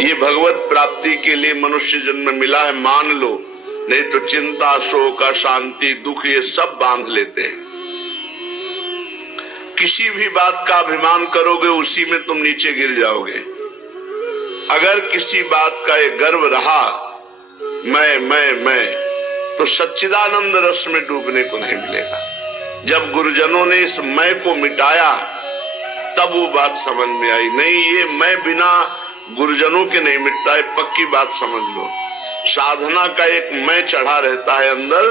ये भगवत प्राप्ति के लिए मनुष्य जन्म मिला है मान लो, नहीं तो चिंता, शोक, अशांति, दुख ये सब बांध लेते हैं। किसी भी बात का अभिमान करोगे उसी में तुम नीचे गिर जाओगे। अगर किसी बात का ये गर्व रहा मैं, तो सच्चिदानंद रस में डूबने को नहीं मिलेगा। जब गुरुजनों ने इस मैं को मिटाया तब वो बात समझ में आई, नहीं ये मैं बिना गुरुजनों के नहीं मिटता है, पक्की बात समझ लो। साधना का एक मैं चढ़ा रहता है अंदर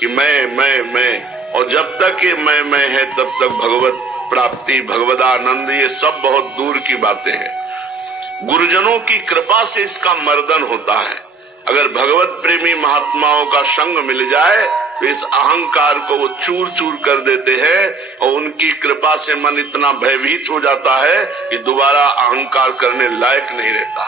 कि मैं, और जब तक ये मैं है तब तक भगवत प्राप्ति, भगवदानंद ये सब बहुत दूर की बातें हैं। गुरुजनों की कृपा से इसका मर्दन होता है। अगर भगवत प्रेमी महात्माओं का संग मिल जाए तो इस अहंकार को वो चूर चूर कर देते हैं और उनकी कृपा से मन इतना भयभीत हो जाता है कि दोबारा अहंकार करने लायक नहीं रहता।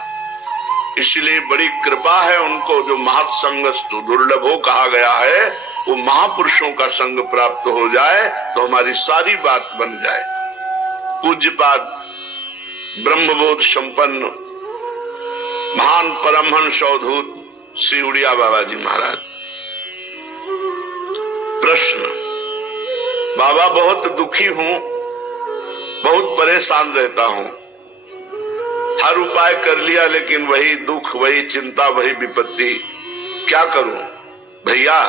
इसलिए बड़ी कृपा है उनको, जो महत्संगस्तु दुर्लभो कहा गया है, वो महापुरुषों का संग प्राप्त हो जाए तो हमारी सारी बात बन जाए। पूज्यपाद ब्रह्मबोध संपन्न महान परमहंस अवधूत श्री उड़िया बाबा जी महाराज। प्रश्न, बाबा बहुत दुखी हूं, बहुत परेशान रहता हूं, हर उपाय कर लिया लेकिन वही दुख, वही चिंता, वही विपत्ति, क्या करूं? भैया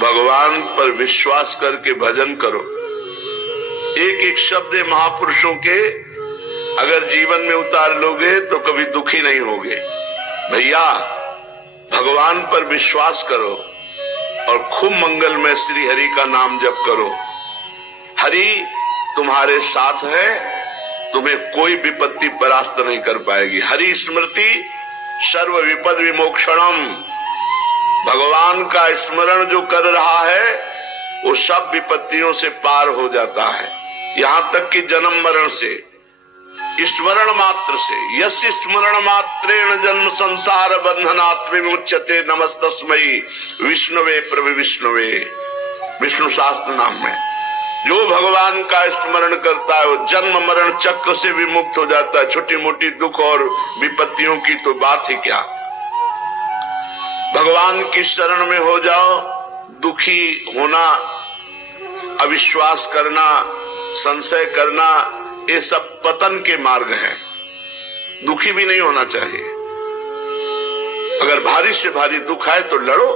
भगवान पर विश्वास करके भजन करो। एक एक शब्द महापुरुषों के अगर जीवन में उतार लोगे तो कभी दुखी नहीं होगे। भैया भगवान पर विश्वास करो और खूब मंगल में श्री हरि का नाम जप करो। हरि तुम्हारे साथ है, तुम्हें कोई विपत्ति परास्त नहीं कर पाएगी। हरि स्मृति सर्व विपद विमोक्षणम। भगवान का स्मरण जो कर रहा है वो सब विपत्तियों से पार हो जाता है, यहां तक कि जन्म मरण से, स्मरण मात्र से। यस्य स्मरण मात्रेण जन्म संसार बंधनात् विमुच्यते नमस्तस्मै विष्णुवे प्रभु विष्णुवे। विष्णु शास्त्र नाम में जो भगवान का स्मरण करता है वो जन्म मरण चक्र से विमुक्त हो जाता है। छोटी मोटी दुख और विपत्तियों की तो बात ही क्या। भगवान की शरण में हो जाओ। दुखी होना, अविश्वास करना, संशय करना, ये सब पतन के मार्ग हैं। दुखी भी नहीं होना चाहिए। अगर भारी से भारी दुख है तो लड़ो,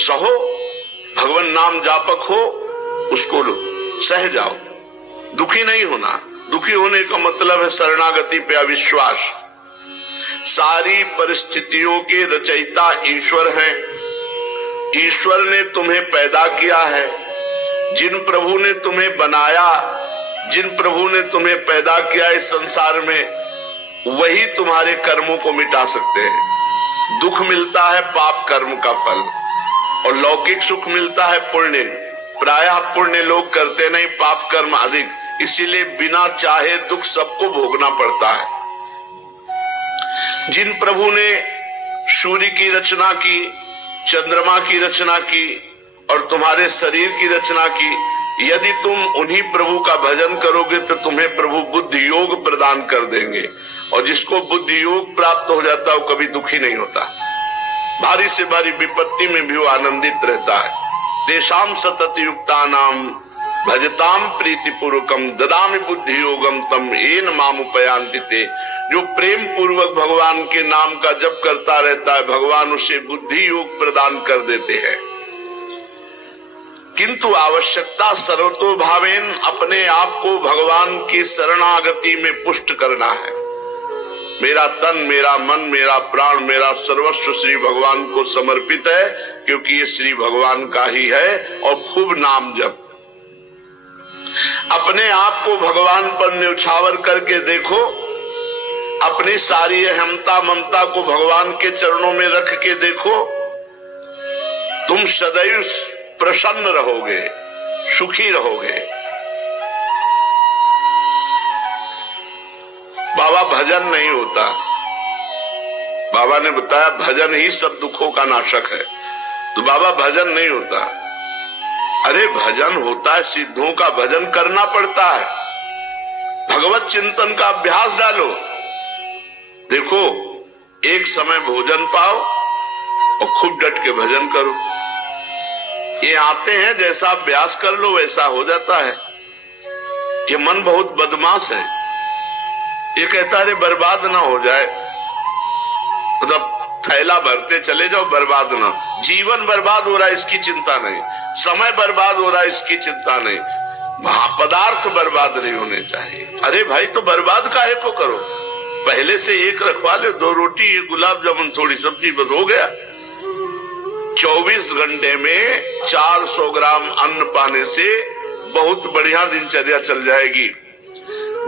सहो, भगवान नाम जापक हो, उसको सह जाओ। दुखी नहीं होना। दुखी होने का मतलब है शरणागति पे अविश्वास। सारी परिस्थितियों के रचयिता ईश्वर हैं। ईश्वर ने तुम्हें पैदा किया है। जिन प्रभु ने तुम्हें बनाया, जिन प्रभु ने तुम्हें पैदा किया इस संसार में, वही तुम्हारे कर्मों को मिटा सकते हैं। दुख मिलता है पाप कर्म का फल, और लौकिक सुख मिलता है पुण्य। प्रायः पुण्य लोग करते नहीं, पाप कर्म अधिक, इसीलिए बिना चाहे दुख सबको भोगना पड़ता है। जिन प्रभु ने सूर्य की रचना की, चंद्रमा की रचना की और तुम्हारे शरीर की रचना की, यदि तुम उन्हीं प्रभु का भजन करोगे तो तुम्हें प्रभु बुद्धि योग प्रदान कर देंगे। और जिसको बुद्धि योग प्राप्त हो जाता है वो कभी दुखी नहीं होता। भारी से भारी विपत्ति में भी वो आनंदित रहता है। तेषाम सतत युक्तानाम भजताम प्रीति पूर्वकम ददामि बुद्धि योगम तम येन माम उपयान्ति ते। जो प्रेम पूर्वक भगवान के नाम का जप करता रहता है, भगवान उसे बुद्धि योग प्रदान कर देते हैं। किंतु आवश्यकता सर्वतो भावेन अपने आप को भगवान की शरणागति में पुष्ट करना है। मेरा तन, मेरा मन, मेरा प्राण, मेरा सर्वस्व श्री भगवान को समर्पित है, क्योंकि ये श्री भगवान का ही है। और खूब नाम जप। अपने आप को भगवान पर न्यौछावर करके देखो। अपनी सारी अहमता ममता को भगवान के चरणों में रख के देखो। तुम सदैव प्रसन्न रहोगे, सुखी रहोगे। बाबा भजन नहीं होता। बाबा ने बताया भजन ही सब दुखों का नाशक है। तो बाबा भजन नहीं होता। अरे भजन होता है, सिद्धों का भजन करना पड़ता है। भगवत चिंतन का अभ्यास डालो। देखो, एक समय भोजन पाओ और खूब डट के भजन करो। ये आते हैं, जैसा अभ्यास कर लो वैसा हो जाता है। ये मन बहुत बदमाश है, ये कहता है बर्बाद ना हो जाए, मतलब थैला भरते चले जाओ, बर्बाद ना। जीवन बर्बाद हो रहा है इसकी चिंता नहीं, समय बर्बाद हो रहा है इसकी चिंता नहीं, वहां पदार्थ बर्बाद नहीं होने चाहिए। अरे भाई, तो बर्बाद काहे को करो, पहले से एक रखवा ले, 2 रोटी, 1 गुलाब जामुन, थोड़ी सब्जी, बस हो गया। 24 घंटे में 400 ग्राम अन्न पाने से बहुत बढ़िया दिनचर्या चल जाएगी।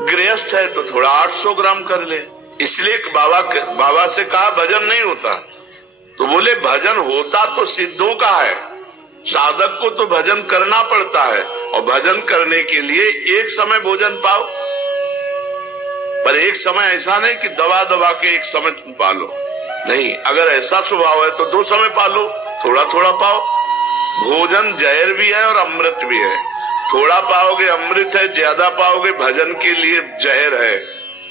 गृहस्थ है तो थोड़ा 800 ग्राम कर ले। इसलिए बाबा से कहा भजन नहीं होता, तो बोले भजन होता तो सिद्धों का है, साधक को तो भजन करना पड़ता है, और भजन करने के लिए एक समय भोजन पाओ, पर एक समय ऐसा नहीं कि दबा दबा के एक समय पालो, नहीं। अगर ऐसा स्वभाव है तो 2 समय पालो, थोड़ा थोड़ा पाओ। भोजन जहर भी है और अमृत भी है, थोड़ा पाओगे अमृत है, ज्यादा पाओगे भजन के लिए जहर है,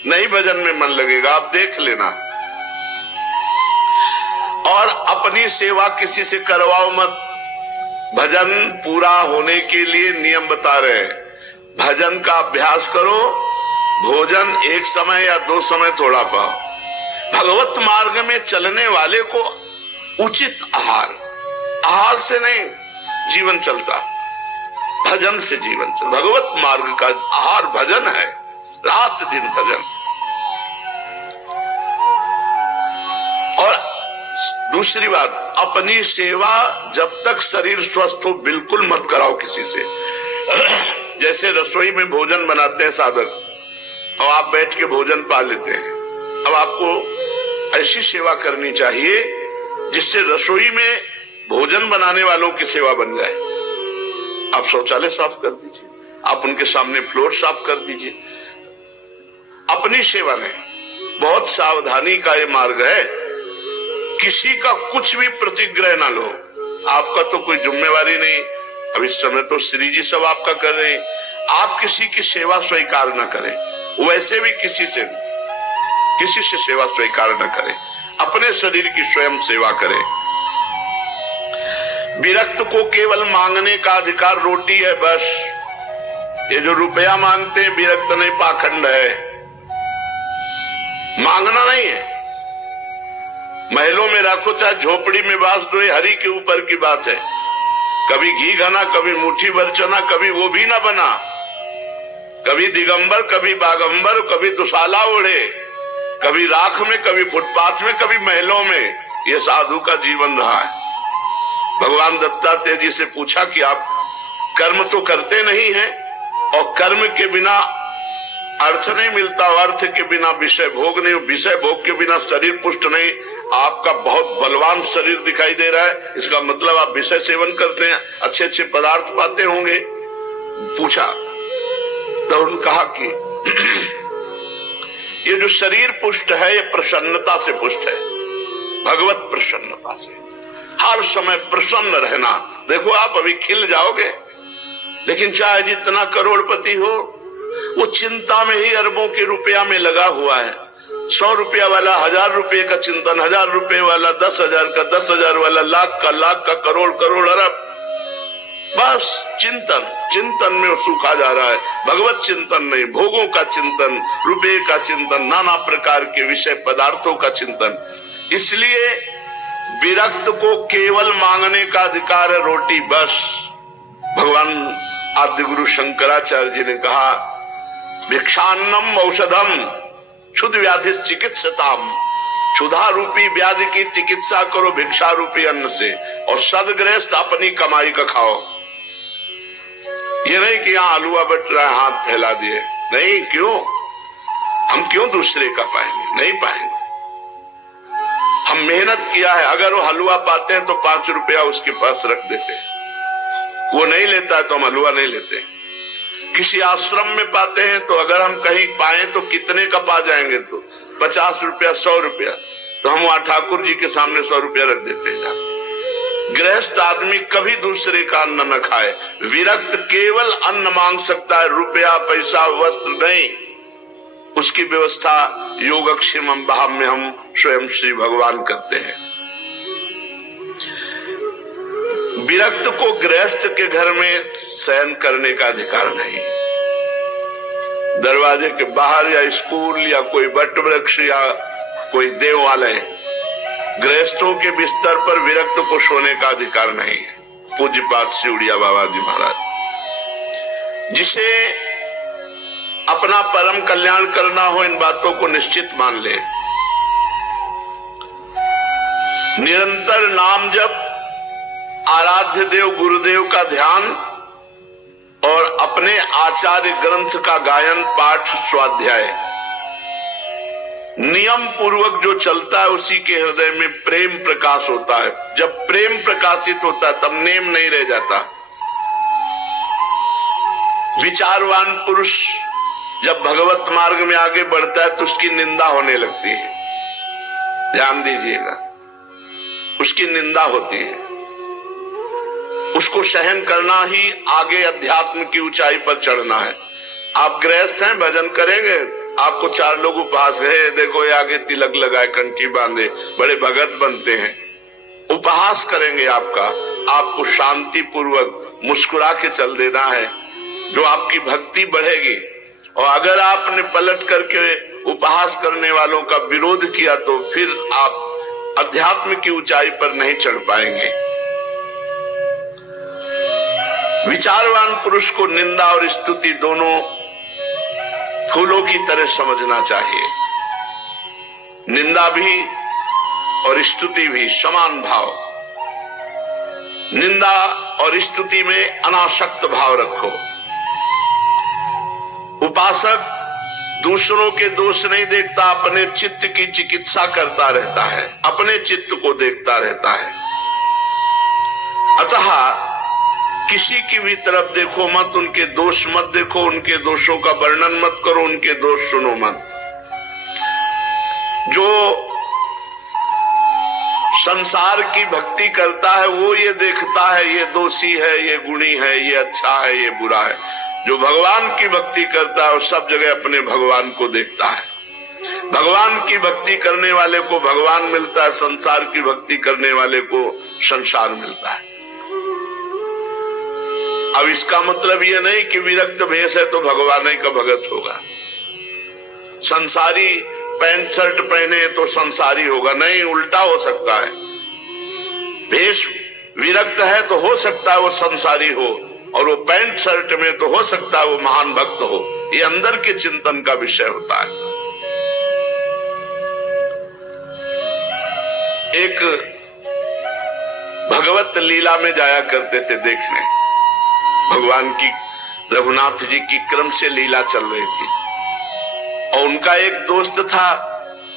नहीं भजन में मन लगेगा, आप देख लेना। और अपनी सेवा किसी से करवाओ मत। भजन पूरा होने के लिए नियम बता रहे हैं, भजन का अभ्यास करो, भोजन एक समय या 2 समय थोड़ा पाओ। भगवत मार्ग में चलने वाले को उचित आहार से नहीं जीवन चलता, भजन से जीवन चलता। भगवत मार्ग का आहार भजन है, रात दिन भजन। और दूसरी बात, अपनी सेवा जब तक शरीर स्वस्थ हो बिल्कुल मत कराओ किसी से। जैसे रसोई में भोजन बनाते हैं साधक, और आप बैठ के भोजन पा लेते हैं, अब आपको ऐसी सेवा करनी चाहिए जिससे रसोई में भोजन बनाने वालों की सेवा बन जाए। आप शौचालय साफ कर दीजिए, आप उनके सामने फ्लोर साफ कर दीजिए, अपनी सेवा में। बहुत सावधानी का ये मार्ग है, किसी का कुछ भी प्रतिग्रह ना लो। आपका तो कोई जिम्मेवारी नहीं, अब इस समय तो श्री जी सब आपका कर रहे हैं, आप किसी की सेवा स्वीकार न करें, वैसे भी किसी से सेवा स्वीकार न करें, अपने शरीर की स्वयं सेवा करें। विरक्त को केवल मांगने का अधिकार रोटी है बस। ये जो रुपया मांगते हैं विरक्त नहीं, पाखंड है, मांगना नहीं है। महलों में रखो चाहे झोपड़ी में बास दो, हरि के ऊपर की बात है। कभी घी घना, कभी मुट्ठी भर चना, कभी वो भी ना बना, कभी दिगंबर, कभी बागंबर, कभी दुशाला ओढ़े, कभी राख में, कभी फुटपाथ में, कभी महलों में। ये साधु का जीवन रहा है। भगवान दत्तात्रेय जी से पूछा कि आप कर्म तो करते नहीं हैं, और कर्म के बिना अर्थ नहीं मिलता, अर्थ के बिना विषय भोग नहीं, विषय भोग के बिना शरीर पुष्ट नहीं। आपका बहुत बलवान शरीर दिखाई दे रहा है, इसका मतलब आप विषय सेवन करते हैं, अच्छे अच्छे पदार्थ पाते होंगे। पूछा तो उन्होंने कहा कि ये जो शरीर पुष्ट है ये प्रसन्नता से पुष्ट है, भगवत प्रसन्नता से। हर समय प्रसन्न रहना। देखो आप अभी खिल जाओगे, लेकिन चाहे जितना करोड़पति हो, वो चिंता में ही अरबों के रुपया में लगा हुआ है। 100 रुपया वाला 1000 रुपये का चिंतन, 1000 रुपये वाला 10,000 का, 10,000 वाला लाख का, करोड़ करोड़ अरब, बस चिंतन में सूखा जा रहा है। भगवत चिंतन नहीं, भोगों का चिंतन, रुपये का चिंतन, नाना प्रकार के विषय पदार्थों का चिंतन। इसलिए विरक्त को केवल मांगने का अधिकार है रोटी बस। भगवान आदि गुरु शंकराचार्य जी ने कहा, भिक्षान्नम औषधम क्षुध व्याधि चिकित्सताम। क्षुधा रूपी व्याधि की चिकित्सा करो भिक्षा रूपी अन्न से, और सदगृहस्थ अपनी कमाई का खाओ। ये नहीं कि यहाँ हलवा बट रहा है, हाथ फैला दिए, नहीं। क्यों? हम क्यों दूसरे का पाएंगे? नहीं पाएंगे। हम मेहनत किया है, अगर वो हलवा पाते हैं तो 5 रुपया उसके पास रख देते हैं, वो नहीं लेता है तो हम हलवा नहीं लेते। किसी आश्रम में पाते हैं तो अगर हम कहीं पाए तो कितने का पा जाएंगे, तो 50 रुपया, 100 रुपया, तो हम वहां ठाकुर जी के सामने 100 रुपया रख देते हैं जाके। गृहस्थ आदमी कभी दूसरे का अन्न न खाए। विरक्त केवल अन्न मांग सकता है, रुपया पैसा वस्त्र नहीं। उसकी व्यवस्था योगक्षेमम भाव में हम स्वयं श्री भगवान करते हैं। विरक्त को गृहस्थ के घर में शयन करने का अधिकार नहीं। दरवाजे के बाहर या स्कूल या कोई वट वृक्ष या कोई देवालय, गृहस्थों के बिस्तर पर विरक्त को सोने का अधिकार नहीं है। पूज्यपाद सिउड़िया बाबा जी महाराज। जिसे अपना परम कल्याण करना हो, इन बातों को निश्चित मान ले। निरंतर नाम जप, आराध्य देव गुरुदेव का ध्यान और अपने आचार्य ग्रंथ का गायन पाठ स्वाध्याय नियम पूर्वक जो चलता है, उसी के हृदय में प्रेम प्रकाश होता है। जब प्रेम प्रकाशित होता है तब नेम नहीं रह जाता। विचारवान पुरुष जब भगवत मार्ग में आगे बढ़ता है तो उसकी निंदा होने लगती है। ध्यान दीजिएगा, उसकी निंदा होती है। उसको सहन करना ही आगे अध्यात्म की ऊंचाई पर चढ़ना है। आप गृहस्थ हैं, भजन करेंगे, आपको 4 लोग उपहास है, देखो ये आगे तिलक लगाए, कंठी बांधे, बड़े भगत बनते हैं, उपहास करेंगे आपका। आपको शांति पूर्वक मुस्कुरा के चल देना है, जो आपकी भक्ति बढ़ेगी। और अगर आपने पलट करके उपहास करने वालों का विरोध किया तो फिर आप अध्यात्म की ऊंचाई पर नहीं चढ़ पाएंगे। विचारवान पुरुष को निंदा और स्तुति दोनों फूलों की तरह समझना चाहिए। निंदा भी और स्तुति भी समान भाव। निंदा और स्तुति में अनासक्त भाव रखो। उपासक दूसरों के दोष नहीं देखता, अपने चित्त की चिकित्सा करता रहता है, अपने चित्त को देखता रहता है। अतः किसी की भी तरफ देखो मत, उनके दोष मत देखो, उनके दोषों का वर्णन मत करो, उनके दोष सुनो मत। जो संसार की भक्ति करता है वो ये देखता है ये दोषी है, ये गुणी है, ये अच्छा है, ये बुरा है। जो भगवान की भक्ति करता है वो सब जगह अपने भगवान को देखता है। भगवान की भक्ति करने वाले को भगवान मिलता है, संसार की भक्ति करने वाले को संसार मिलता है। अब इसका मतलब ये नहीं कि विरक्त भेष है तो भगवान ही का भगत होगा, संसारी पैंट शर्ट पहने तो संसारी होगा, नहीं, उल्टा हो सकता है। भेष विरक्त है तो हो सकता है वो संसारी हो, और वो पैंट शर्ट में तो हो सकता है वो महान भक्त हो। ये अंदर के चिंतन का विषय होता है। एक भगवत लीला में जाया करते थे देखने, भगवान की, रघुनाथ जी की क्रम से लीला चल रही थी, और उनका एक दोस्त था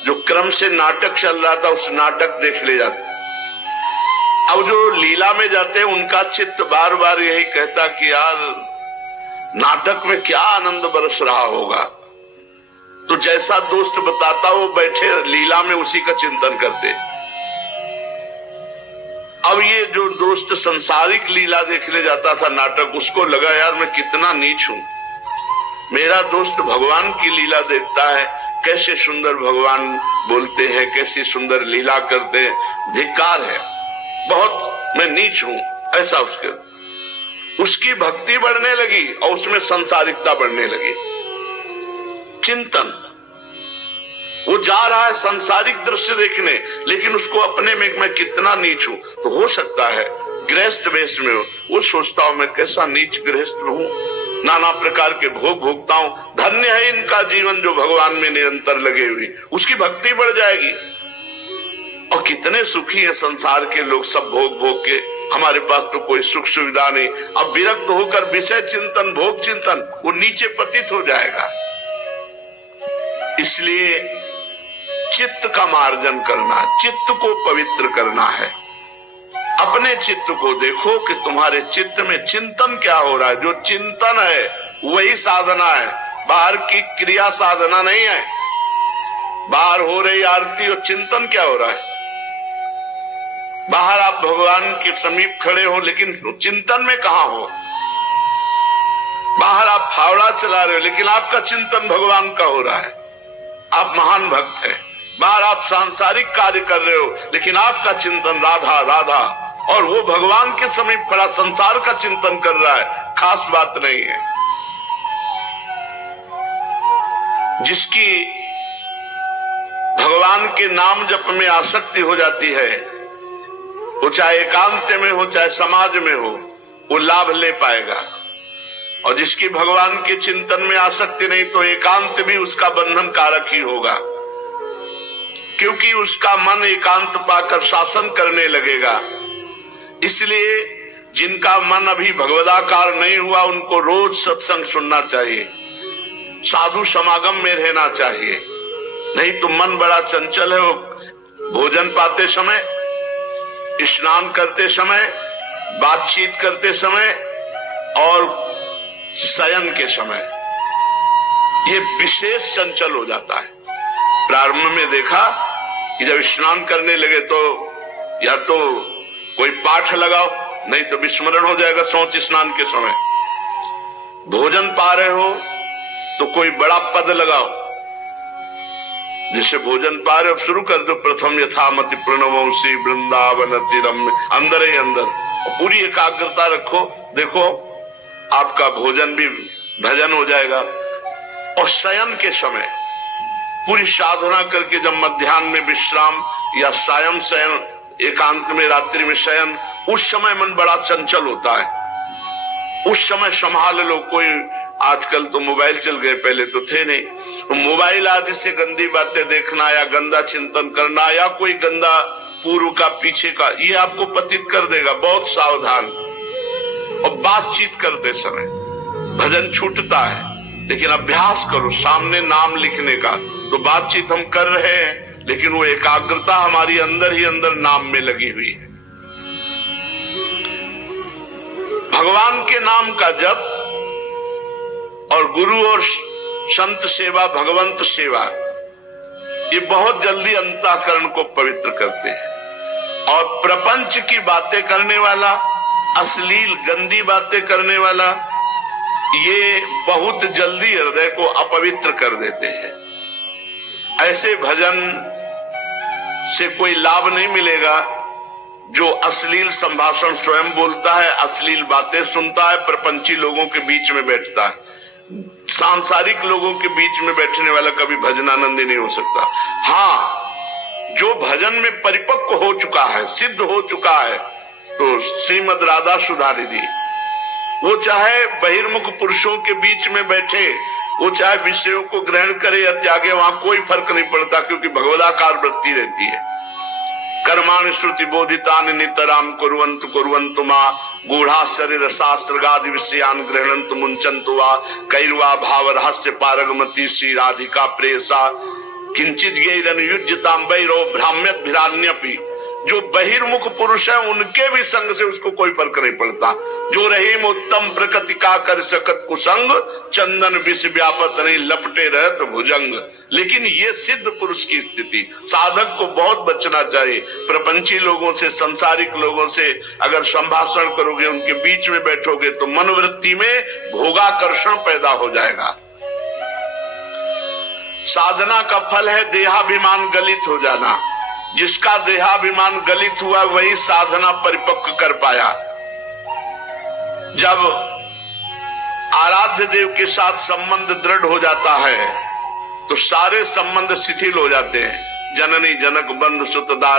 जो क्रम से नाटक चल रहा था, उस नाटक देख ले जाता। अब जो लीला में जाते हैं उनका चित्त बार बार यही कहता कि यार नाटक में क्या आनंद बरस रहा होगा। तो जैसा दोस्त बताता वो बैठे लीला में उसी का चिंतन करते। अब ये जो दोस्त संसारिक लीला देखने जाता था नाटक, उसको लगा यार मैं कितना नीच हूं, मेरा दोस्त भगवान की लीला देखता है, कैसे सुंदर भगवान बोलते हैं, कैसी सुंदर लीला करते हैं, धिक्कार है, बहुत मैं नीच हूं, ऐसा उसकी भक्ति बढ़ने लगी और उसमें संसारिकता बढ़ने लगी। चिंतन, वो जा रहा है संसारिक दृश्य देखने, लेकिन उसको अपने में मैं कितना नीच हूं। तो हो सकता है गृहस्थ वेश में वो सोचता हूं मैं कैसा नीच गृहस्थ हूं, नाना प्रकार के भोग भोगता हूं, धन्य है इनका जीवन जो भगवान में निरंतर लगे हुए, उसकी भक्ति बढ़ जाएगी। और कितने सुखी है संसार के लोग, सब भोग भोग के, हमारे पास तो कोई सुख सुविधा नहीं। अब विरक्त होकर विषय चिंतन, भोग चिंतन, वो नीचे पतित हो जाएगा। इसलिए चित्त का मार्जन करना, चित्त को पवित्र करना है। अपने चित्त को देखो कि तुम्हारे चित्त में चिंतन क्या हो रहा है। जो चिंतन है वही साधना है, बाहर की क्रिया साधना नहीं है। बाहर हो रही आरती और चिंतन क्या हो रहा है। बाहर आप भगवान के समीप खड़े हो लेकिन चिंतन में कहां हो। बाहर आप फावड़ा चला रहे हो लेकिन आपका चिंतन भगवान का हो रहा है। आप महान भक्त हैं, बाहर आप सांसारिक कार्य कर रहे हो, लेकिन आपका चिंतन राधा राधा, और वो भगवान के समीप खड़ा संसार का चिंतन कर रहा है, खास बात नहीं है। जिसकी भगवान के नाम जप में आसक्ति हो जाती है, वो चाहे एकांत में हो चाहे समाज में हो, वो लाभ ले पाएगा। और जिसकी भगवान के चिंतन में आसक्ति नहीं, तो एकांत भी उसका बंधन कारक ही होगा, क्योंकि उसका मन एकांत पाकर शासन करने लगेगा। इसलिए जिनका मन अभी भगवदाकार नहीं हुआ, उनको रोज सत्संग सुनना चाहिए, साधु समागम में रहना चाहिए। नहीं तो मन बड़ा चंचल है, वो भोजन पाते समय, स्नान करते समय, बातचीत करते समय और शयन के समय ये विशेष चंचल हो जाता है। प्रारंभ में देखा कि जब स्नान करने लगे तो या तो कोई पाठ लगाओ, नहीं तो विस्मरण हो जाएगा सोच स्नान के समय। भोजन पा रहे हो तो कोई बड़ा पद लगाओ, जिससे भोजन पा रहे हो शुरू कर दो, प्रथम यथामति प्रणवंशी वृंदावन तिरम्य, अंदर ही अंदर, और पूरी एकाग्रता रखो। देखो आपका भोजन भी भजन हो जाएगा। और शयन के समय पूरी साधना करके जब मध्याह्न में विश्राम या सायं शयन, एकांत में रात्रि में शयन, उस समय मन बड़ा चंचल होता है। उस समय संभाल लो। कोई आजकल तो मोबाइल चल गए, पहले तो थे नहीं, तो मोबाइल आदि से गंदी बातें देखना या गंदा चिंतन करना या कोई गंदा पूर्व का पीछे का, ये आपको पतित कर देगा। बहुत सावधान। और बातचीत करते समय भजन छूटता है, लेकिन अभ्यास करो सामने नाम लिखने का। तो बातचीत हम कर रहे हैं, लेकिन वो एकाग्रता हमारी अंदर ही अंदर नाम में लगी हुई है। भगवान के नाम का जप और गुरु और संत सेवा, भगवंत सेवा, ये बहुत जल्दी अंतःकरण को पवित्र करते हैं। और प्रपंच की बातें करने वाला, अश्लील गंदी बातें करने वाला, ये बहुत जल्दी हृदय को अपवित्र कर देते हैं। ऐसे भजन से कोई लाभ नहीं मिलेगा जो अश्लील संभाषण स्वयं बोलता है, अश्लील बातें सुनता है, प्रपंची लोगों के बीच में बैठता है। सांसारिक लोगों के बीच में बैठने वाला कभी भजनानंदी नहीं हो सकता। हाँ, जो भजन में परिपक्व हो चुका है, सिद्ध हो चुका है, तो श्रीमद राधा सुधा निधि, वो चाहे बहिर्मुख पुरुषों के बीच में बैठे, वो चाहे विषयों को ग्रहण करे या त्यागे, वहां कोई फर्क नहीं पड़ता, क्योंकि भगवदाकार वृत्ति रहती है। कर्माणि श्रुति बोधितानि नितराम कुर्वन्तु कुर्वन्तु मा गूढ़ाश्चर्य रसास्त्रगादि विषयान् गृह्णन्तु मुञ्चन्तु वा कैर्वा भाव रहस्य पारगमति श्री राधिका प्रेयसा किंचित गैरनुयुज्यतां वैरो भ्राम्यत भिरान्यपि। जो बहिर्मुख पुरुष है उनके भी संग से उसको कोई फर्क नहीं पड़ता। जो रहीम उत्तम प्रकृति का कर सकत कुसंग, चंदन विष व्यापत नहीं लपटे रहत भुजंग। लेकिन ये सिद्ध पुरुष की स्थिति, साधक को बहुत बचना चाहिए। प्रपंची लोगों से, संसारिक लोगों से अगर संभाषण करोगे, उनके बीच में बैठोगे, तो मनोवृत्ति में भोगाकर्षण पैदा हो जाएगा। साधना का फल है देहाभिमान गलित हो जाना। जिसका देहाभिमान गलित हुआ वही साधना परिपक्व कर पाया। जब आराध्य देव के साथ संबंध दृढ़ हो जाता है तो सारे संबंध शिथिल हो जाते हैं। जननी जनक बंधु सुत दारा